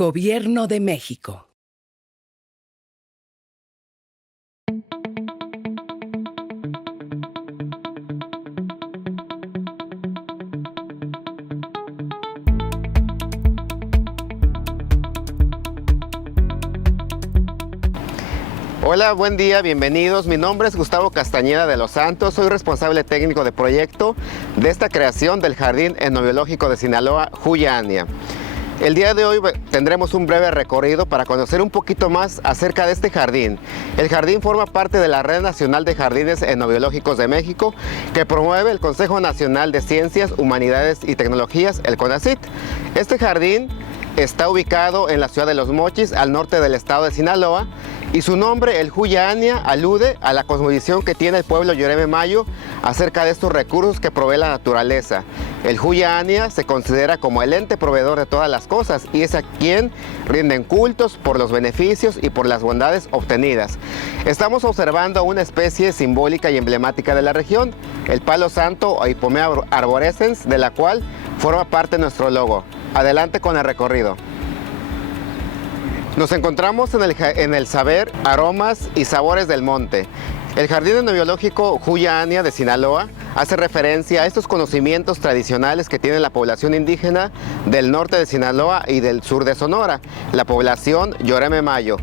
Gobierno de México. Hola, buen día, bienvenidos. Mi nombre es Gustavo Castañeda de los Santos, soy responsable técnico de proyecto de esta creación del Jardín Etnobiológico de Sinaloa, Juya-Ania. El día de hoy tendremos un breve recorrido para conocer un poquito más acerca de este jardín. El jardín forma parte de la Red Nacional de Jardines Etnobiológicos de México, que promueve el Consejo Nacional de Ciencias, Humanidades y Tecnologías, el CONACYT. Este jardín está ubicado en la ciudad de Los Mochis, al norte del estado de Sinaloa, y su nombre, el Juya-Ania, alude a la cosmovisión que tiene el pueblo Yoreme Mayo acerca de estos recursos que provee la naturaleza. El Juya-Ania se considera como el ente proveedor de todas las cosas y es a quien rinden cultos por los beneficios y por las bondades obtenidas. Estamos observando una especie simbólica y emblemática de la región, el palo santo o Ipomea arborescens, de la cual forma parte nuestro logo. Adelante con el recorrido. Nos encontramos en el saber, aromas y sabores del monte. El Jardín Etnobiológico Juya-Ania de Sinaloa hace referencia a estos conocimientos tradicionales que tiene la población indígena del norte de Sinaloa y del sur de Sonora, la población Yoreme Mayo.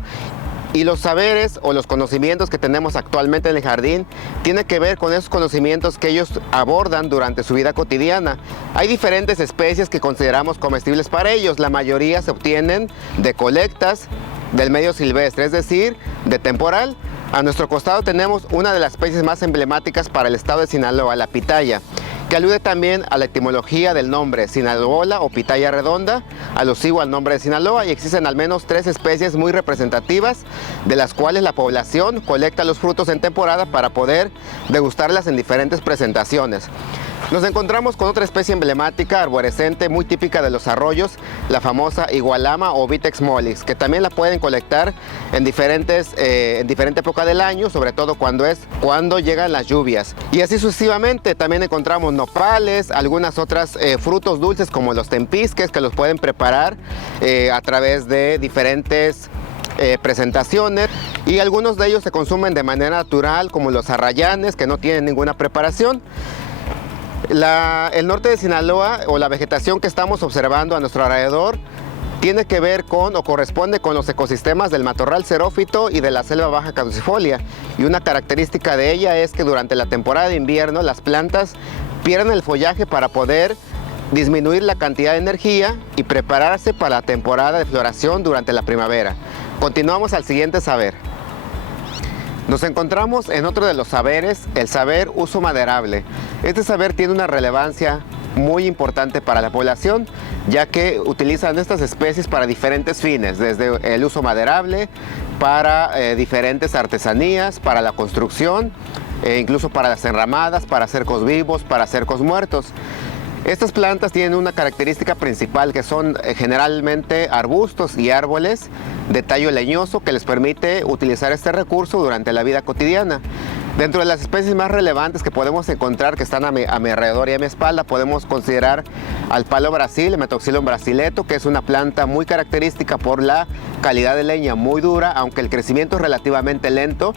Y los saberes o los conocimientos que tenemos actualmente en el jardín tienen que ver con esos conocimientos que ellos abordan durante su vida cotidiana. Hay diferentes especies que consideramos comestibles para ellos. La mayoría se obtienen de colectas del medio silvestre, es decir, de temporal. A nuestro costado tenemos una de las especies más emblemáticas para el estado de Sinaloa, la pitaya, que alude también a la etimología del nombre Sinaloa o pitaya redonda, alusivo al nombre de Sinaloa, y existen al menos 3 especies muy representativas, de las cuales la población colecta los frutos en temporada para poder degustarlas en diferentes presentaciones. Nos encontramos con otra especie emblemática, arborescente, muy típica de los arroyos, la famosa igualama o Vitex mollis, que también la pueden colectar en diferente época del año, sobre todo cuando llegan las lluvias. Y así sucesivamente. También encontramos nopales, algunas otras frutos dulces como los tempisques, que los pueden preparar a través de diferentes presentaciones, y algunos de ellos se consumen de manera natural, como los arrayanes, que no tienen ninguna preparación. El norte de Sinaloa, o la vegetación que estamos observando a nuestro alrededor, tiene que ver con o corresponde con los ecosistemas del matorral xerófito y de la selva baja caducifolia, y una característica de ella es que durante la temporada de invierno las plantas pierden el follaje para poder disminuir la cantidad de energía y prepararse para la temporada de floración durante la primavera. Continuamos al siguiente saber. Nos encontramos en otro de los saberes, el saber uso maderable. Este saber tiene una relevancia muy importante para la población, ya que utilizan estas especies para diferentes fines, desde el uso maderable, para diferentes artesanías, para la construcción, incluso para las enramadas, para cercos vivos, para cercos muertos. Estas plantas tienen una característica principal, que son generalmente arbustos y árboles de tallo leñoso, que les permite utilizar este recurso durante la vida cotidiana. Dentro de las especies más relevantes que podemos encontrar, que están a mi alrededor y a mi espalda, podemos considerar al palo Brasil, Metoxilon brasileto, que es una planta muy característica por la calidad de leña muy dura, aunque el crecimiento es relativamente lento.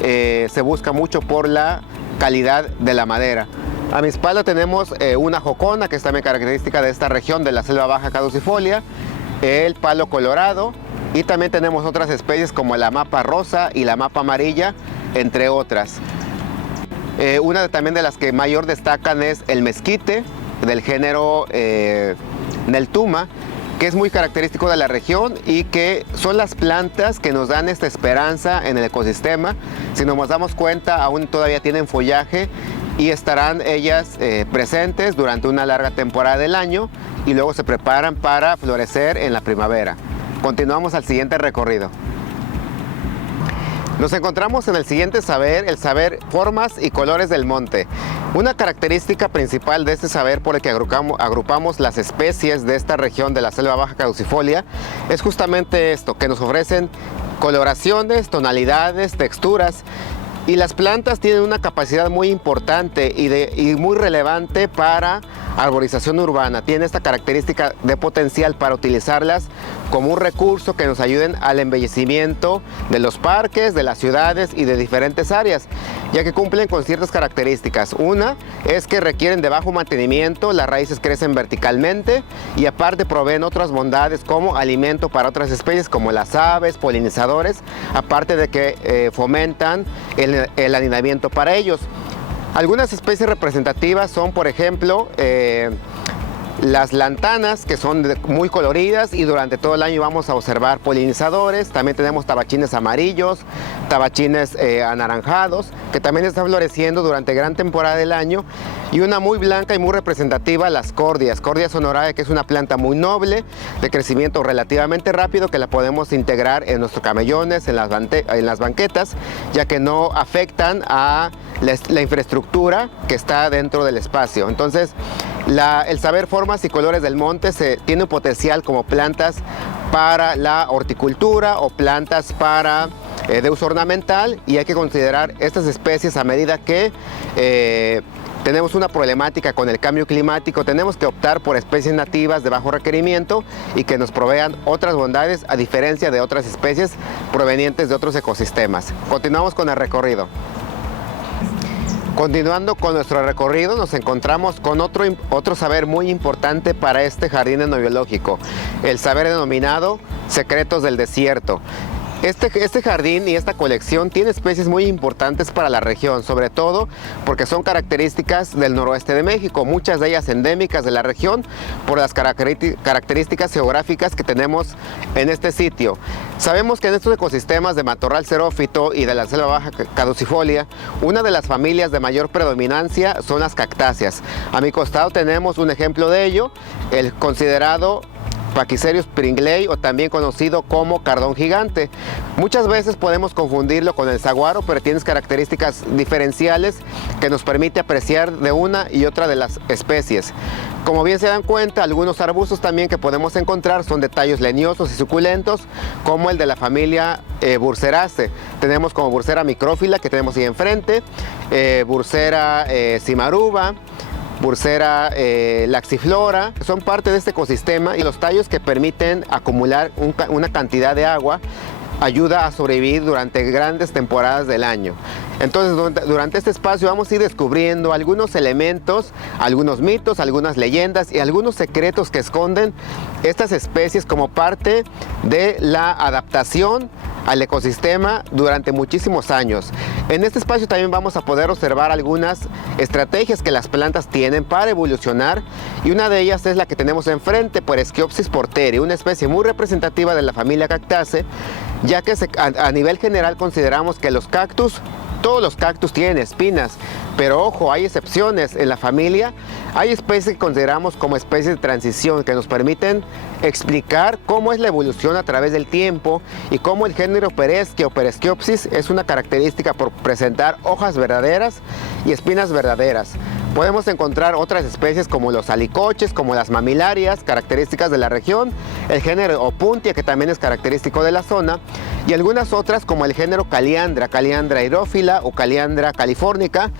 Se busca mucho por la calidad de la madera. A mi espalda tenemos una jocona, que es también característica de esta región de la selva baja caducifolia, el palo colorado, y también tenemos otras especies como la mapa rosa y la mapa amarilla, entre otras. Una también de las que mayor destacan es el mezquite, del género Neltuma, que es muy característico de la región y que son las plantas que nos dan esta esperanza en el ecosistema. Si nos damos cuenta, aún todavía tienen follaje y estarán ellas presentes durante una larga temporada del año, y luego se preparan para florecer en la primavera. Continuamos al siguiente recorrido. Nos encontramos en el siguiente saber, el saber formas y colores del monte. Una característica principal de este saber por el que agrupamos las especies de esta región de la selva baja caducifolia es justamente esto, que nos ofrecen coloraciones, tonalidades, texturas, y las plantas tienen una capacidad muy importante y muy relevante para arborización urbana. Tienen esta característica de potencial para utilizarlas como un recurso que nos ayuden al embellecimiento de los parques, de las ciudades y de diferentes áreas, ya que cumplen con ciertas características. Una es que requieren de bajo mantenimiento, las raíces crecen verticalmente y aparte proveen otras bondades como alimento para otras especies como las aves, polinizadores, aparte de que fomentan el anidamiento para ellos. Algunas especies representativas son, por ejemplo, las lantanas, que son muy coloridas y durante todo el año vamos a observar polinizadores. También tenemos tabachines amarillos, tabachines anaranjados, que también están floreciendo durante gran temporada del año. Y una muy blanca y muy representativa, las cordias. Cordia sonorae, que es una planta muy noble, de crecimiento relativamente rápido, que la podemos integrar en nuestros camellones, en las banquetas, ya que no afectan a la infraestructura que está dentro del espacio. Entonces, el saber formas y colores del monte tiene un potencial como plantas para la horticultura o plantas para de uso ornamental, y hay que considerar estas especies a medida que tenemos una problemática con el cambio climático. Tenemos que optar por especies nativas de bajo requerimiento y que nos provean otras bondades a diferencia de otras especies provenientes de otros ecosistemas. Continuamos con el recorrido. Continuando con nuestro recorrido, nos encontramos con otro saber muy importante para este jardín etnobiológico, el saber denominado Secretos del Desierto. Este jardín y esta colección tiene especies muy importantes para la región, sobre todo porque son características del noroeste de México, muchas de ellas endémicas de la región por las características geográficas que tenemos en este sitio. Sabemos que en estos ecosistemas de matorral xerófito y de la selva baja caducifolia, una de las familias de mayor predominancia son las cactáceas. A mi costado tenemos un ejemplo de ello, el considerado Pachyserius pringlei, o también conocido como cardón gigante. Muchas veces podemos confundirlo con el saguaro, pero tiene características diferenciales que nos permite apreciar de una y otra de las especies. Como bien se dan cuenta, algunos arbustos también que podemos encontrar son de tallos leñosos y suculentos, como el de la familia Burseraceae. Tenemos como Bursera micrófila, que tenemos ahí enfrente, Bursera cimaruba, Bursera laxiflora, son parte de este ecosistema, y los tallos que permiten acumular una cantidad de agua ayuda a sobrevivir durante grandes temporadas del año. Entonces, durante este espacio vamos a ir descubriendo algunos elementos, algunos mitos, algunas leyendas y algunos secretos que esconden estas especies como parte de la adaptación al ecosistema durante muchísimos años. En este espacio también vamos a poder observar algunas estrategias que las plantas tienen para evolucionar, y una de ellas es la que tenemos enfrente, Pereskiopsis porteri, una especie muy representativa de la familia Cactaceae, ya que a nivel general consideramos que todos los cactus tienen espinas, pero ojo, hay excepciones. En la familia hay especies que consideramos como especies de transición, que nos permiten explicar cómo es la evolución a través del tiempo y cómo el género Pereschia o Pereskiopsis es una característica por presentar hojas verdaderas y espinas verdaderas. Podemos encontrar otras especies como los alicoches, como las mamilarias, características de la región, el género Opuntia, que también es característico de la zona, y algunas otras como el género Caliandra, Caliandra aerófila o Caliandra californica,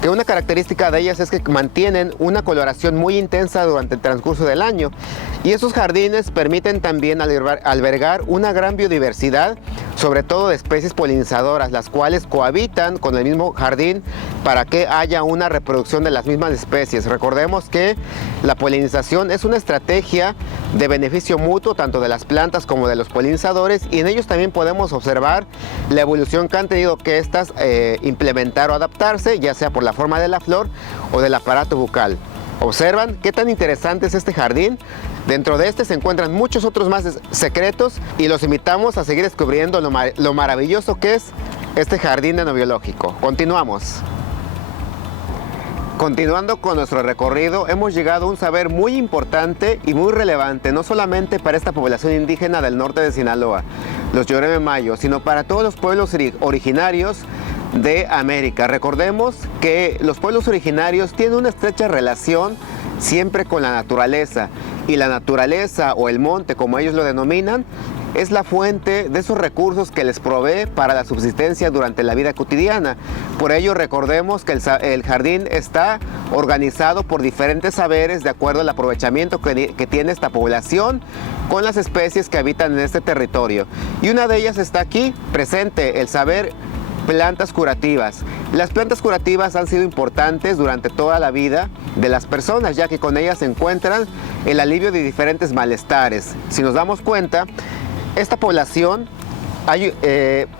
que una característica de ellas es que mantienen una coloración muy intensa durante el transcurso del año. Y esos jardines permiten también albergar una gran biodiversidad, sobre todo de especies polinizadoras, las cuales cohabitan con el mismo jardín para que haya una reproducción de las mismas especies. Recordemos que la polinización es una estrategia de beneficio mutuo tanto de las plantas como de los polinizadores, y en ellos también podemos observar la evolución que han tenido que estas implementar o adaptarse, ya sea por la forma de la flor o del aparato bucal. ¿Observan qué tan interesante es este jardín? Dentro de este se encuentran muchos otros más secretos, y los invitamos a seguir descubriendo lo maravilloso que es este jardín etnobiológico. Continuamos. Continuando con nuestro recorrido, hemos llegado a un saber muy importante y muy relevante, no solamente para esta población indígena del norte de Sinaloa, los Yoreme Mayo, sino para todos los pueblos originarios de América. Recordemos que los pueblos originarios tienen una estrecha relación siempre con la naturaleza, y la naturaleza o el monte, como ellos lo denominan, es la fuente de esos recursos que les provee para la subsistencia durante la vida cotidiana. Por ello, recordemos que el jardín está organizado por diferentes saberes de acuerdo al aprovechamiento que tiene esta población con las especies que habitan en este territorio. Y una de ellas está aquí presente, el saber plantas curativas. Las plantas curativas han sido importantes durante toda la vida de las personas, ya que con ellas se encuentran el alivio de diferentes malestares. Si nos damos cuenta, esta población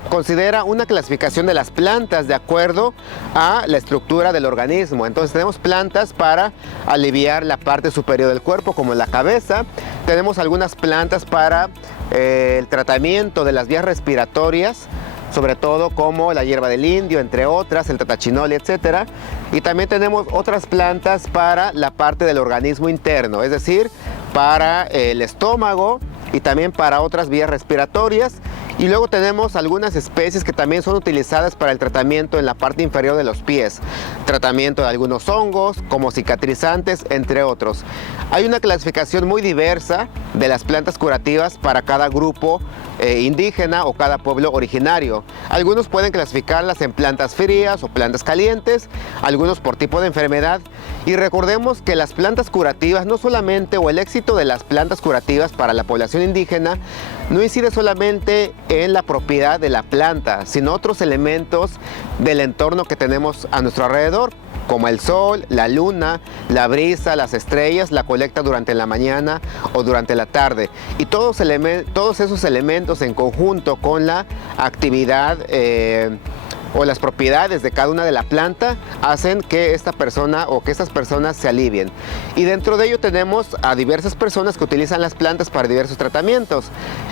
considera una clasificación de las plantas de acuerdo a la estructura del organismo. Entonces tenemos plantas para aliviar la parte superior del cuerpo, como la cabeza. Tenemos algunas plantas para el tratamiento de las vías respiratorias, sobre todo como la hierba del indio, entre otras, el tatachinoli, etc. Y también tenemos otras plantas para la parte del organismo interno, es decir, para el estómago y también para otras vías respiratorias. Y luego tenemos algunas especies que también son utilizadas para el tratamiento en la parte inferior de los pies, tratamiento de algunos hongos como cicatrizantes, entre otros. Hay una clasificación muy diversa de las plantas curativas para cada grupo indígena o cada pueblo originario. Algunos pueden clasificarlas en plantas frías o plantas calientes, algunos por tipo de enfermedad. Y recordemos que las plantas curativas no solamente, o el éxito de las plantas curativas para la población indígena, no incide solamente en la propiedad de la planta, sino otros elementos del entorno que tenemos a nuestro alrededor, como el sol, la luna, la brisa, las estrellas, la colecta durante la mañana o durante la tarde. Y todos esos elementos en conjunto con la actividad o las propiedades de cada una de la planta hacen que esta persona o que estas personas se alivien. Y dentro de ello tenemos a diversas personas que utilizan las plantas para diversos tratamientos.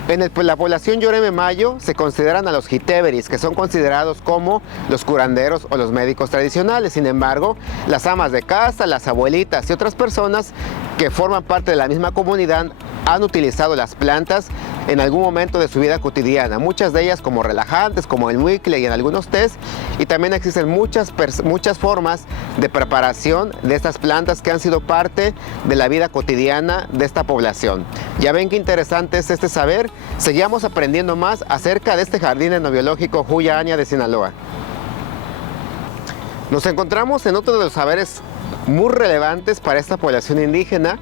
En la población Yoreme Mayo se consideran a los jiteveris, que son considerados como los curanderos o los médicos tradicionales. Sin embargo, las amas de casa, las abuelitas y otras personas que forman parte de la misma comunidad han utilizado las plantas en algún momento de su vida cotidiana, muchas de ellas como relajantes, como el muicle y en algunos tés, y también existen muchas formas de preparación de estas plantas que han sido parte de la vida cotidiana de esta población. Ya ven qué interesante es este saber. Seguimos aprendiendo más acerca de este jardín etnobiológico Huya-Ania de Sinaloa. Nos encontramos en otro de los saberes muy relevantes para esta población indígena.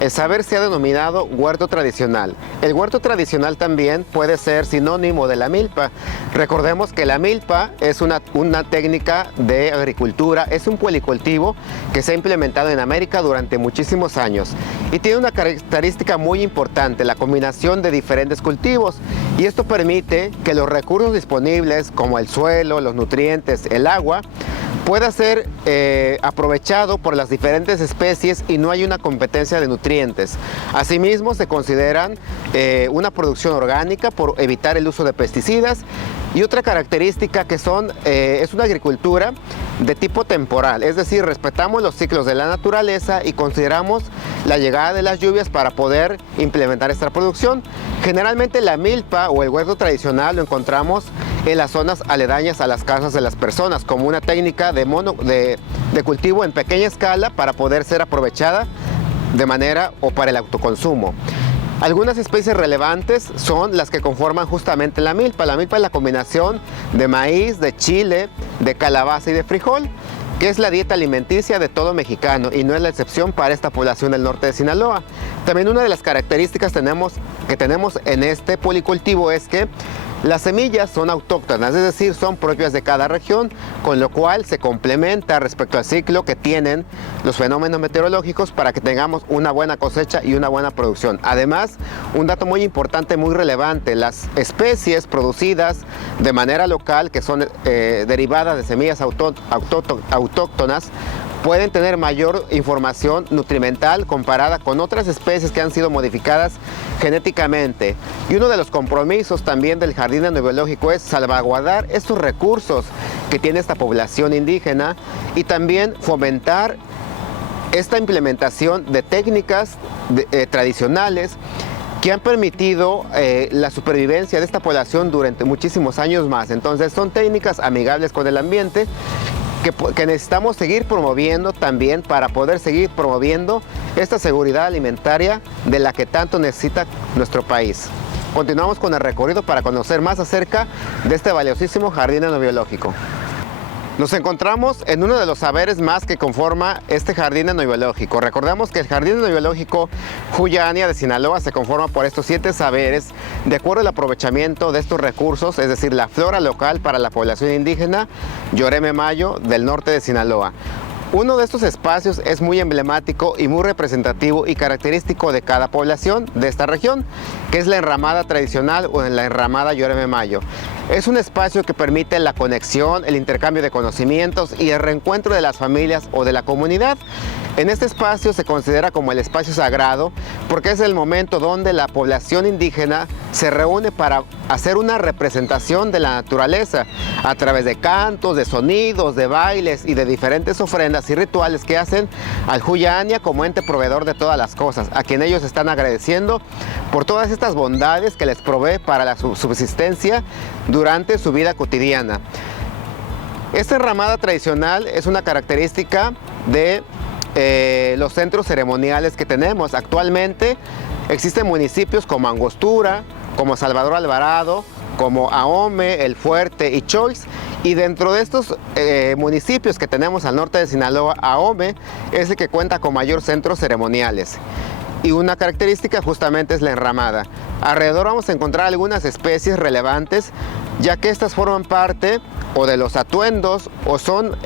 El saber se ha denominado huerto tradicional. El huerto tradicional también puede ser sinónimo de la milpa. Recordemos que la milpa es una técnica de agricultura, es un policultivo que se ha implementado en América durante muchísimos años y tiene una característica muy importante, la combinación de diferentes cultivos, y esto permite que los recursos disponibles como el suelo, los nutrientes, el agua, pueda ser aprovechado por las diferentes especies y no hay una competencia de nutrientes. Asimismo, se consideran una producción orgánica por evitar el uso de pesticidas, y otra característica que es una agricultura de tipo temporal, es decir, respetamos los ciclos de la naturaleza y consideramos la llegada de las lluvias para poder implementar esta producción. Generalmente la milpa o el huerto tradicional lo encontramos en las zonas aledañas a las casas de las personas como una técnica de cultivo en pequeña escala para poder ser aprovechada de manera o para el autoconsumo. Algunas especies relevantes son las que conforman justamente la milpa. La milpa es la combinación de maíz, de chile, de calabaza y de frijol, que es la dieta alimenticia de todo mexicano y no es la excepción para esta población del norte de Sinaloa. También una de las características que tenemos en este policultivo es que las semillas son autóctonas, es decir, son propias de cada región, con lo cual se complementa respecto al ciclo que tienen los fenómenos meteorológicos para que tengamos una buena cosecha y una buena producción. Además, un dato muy importante, muy relevante, las especies producidas de manera local, que son derivadas de semillas autóctonas, pueden tener mayor información nutrimental comparada con otras especies que han sido modificadas genéticamente. Y uno de los compromisos también del jardín etnobiológico es salvaguardar estos recursos que tiene esta población indígena y también fomentar esta implementación de técnicas tradicionales que han permitido la supervivencia de esta población durante muchísimos años más. Entonces son técnicas amigables con el ambiente que necesitamos seguir promoviendo también para poder seguir promoviendo esta seguridad alimentaria de la que tanto necesita nuestro país. Continuamos con el recorrido para conocer más acerca de este valiosísimo jardín etnobiológico. Nos encontramos en uno de los saberes más que conforma este jardín etnobiológico. Recordemos que el jardín etnobiológico Juya-Ania de Sinaloa se conforma por estos 7 saberes de acuerdo al aprovechamiento de estos recursos, es decir, la flora local para la población indígena Yoreme Mayo del norte de Sinaloa. Uno de estos espacios es muy emblemático y muy representativo y característico de cada población de esta región, que es la enramada tradicional o la enramada Yoreme Mayo. Es un espacio que permite la conexión, el intercambio de conocimientos y el reencuentro de las familias o de la comunidad. En este espacio se considera como el espacio sagrado porque es el momento donde la población indígena se reúne para hacer una representación de la naturaleza a través de cantos, de sonidos, de bailes y de diferentes ofrendas y rituales que hacen al Juya-Ania como ente proveedor de todas las cosas, a quien ellos están agradeciendo por todas estas bondades que les provee para la subsistencia durante su vida cotidiana. Esta enramada tradicional es una característica de los centros ceremoniales que tenemos. Actualmente existen municipios como Angostura, como Salvador Alvarado, como Ahome, El Fuerte y Choix, y dentro de estos municipios que tenemos al norte de Sinaloa, Ahome es el que cuenta con mayor centros ceremoniales. Y una característica justamente es la enramada. Alrededor vamos a encontrar algunas especies relevantes, ya que estas forman parte o de los atuendos o son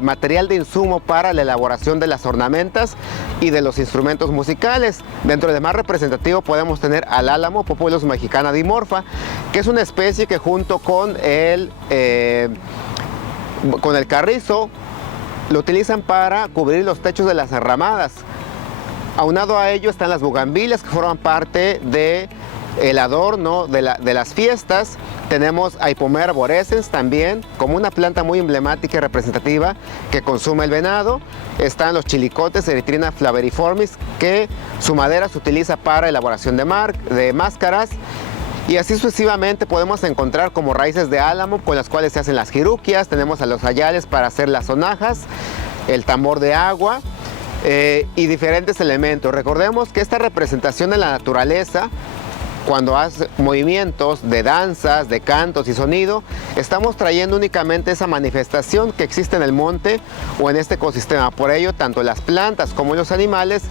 material de insumo para la elaboración de las ornamentas y de los instrumentos musicales. Dentro del más representativo podemos tener al álamo Populus mexicana dimorfa, que es una especie que junto con el carrizo lo utilizan para cubrir los techos de las enramadas. Aunado a ello están las bugambilias, que forman parte del adorno de las fiestas. Tenemos a Hypomera arborescens también, como una planta muy emblemática y representativa que consume el venado. Están los chilicotes, Erythrina flaveriformis, que su madera se utiliza para elaboración de máscaras. Y así sucesivamente podemos encontrar como raíces de álamo con las cuales se hacen las jiruquias. Tenemos a los ayales para hacer las sonajas, el tambor de agua. Y diferentes elementos. Recordemos que esta representación de la naturaleza, cuando hace movimientos de danzas, de cantos y sonido, estamos trayendo únicamente esa manifestación que existe en el monte o en este ecosistema. Por ello, tanto las plantas como los animales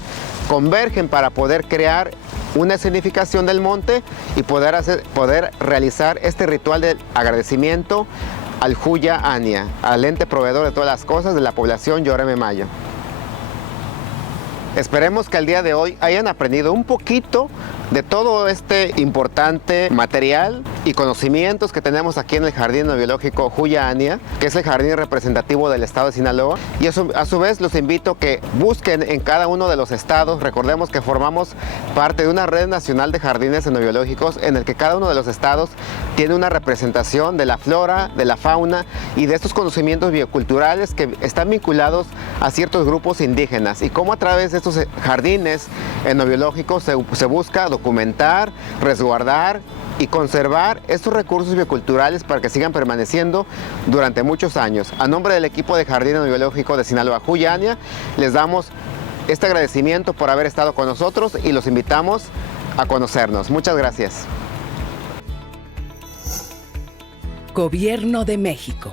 convergen para poder crear una escenificación del monte y poder realizar este ritual de agradecimiento al Juya-Ania, al ente proveedor de todas las cosas de la población Yoreme Mayo. Esperemos que al día de hoy hayan aprendido un poquito de todo este importante material y conocimientos que tenemos aquí en el Jardín Etnobiológico Juya-Ania, que es el jardín representativo del estado de Sinaloa. Y a su vez los invito a que busquen en cada uno de los estados. Recordemos que formamos parte de una red nacional de jardines etnobiológicos en el que cada uno de los estados tiene una representación de la flora, de la fauna y de estos conocimientos bioculturales que están vinculados a ciertos grupos indígenas, y cómo a través de estos jardines etnobiológicos se busca documentar, resguardar y conservar estos recursos bioculturales para que sigan permaneciendo durante muchos años. A nombre del equipo de Jardín Etnobiológico de Sinaloa Juya-Ania, les damos este agradecimiento por haber estado con nosotros y los invitamos a conocernos. Muchas gracias. Gobierno de México.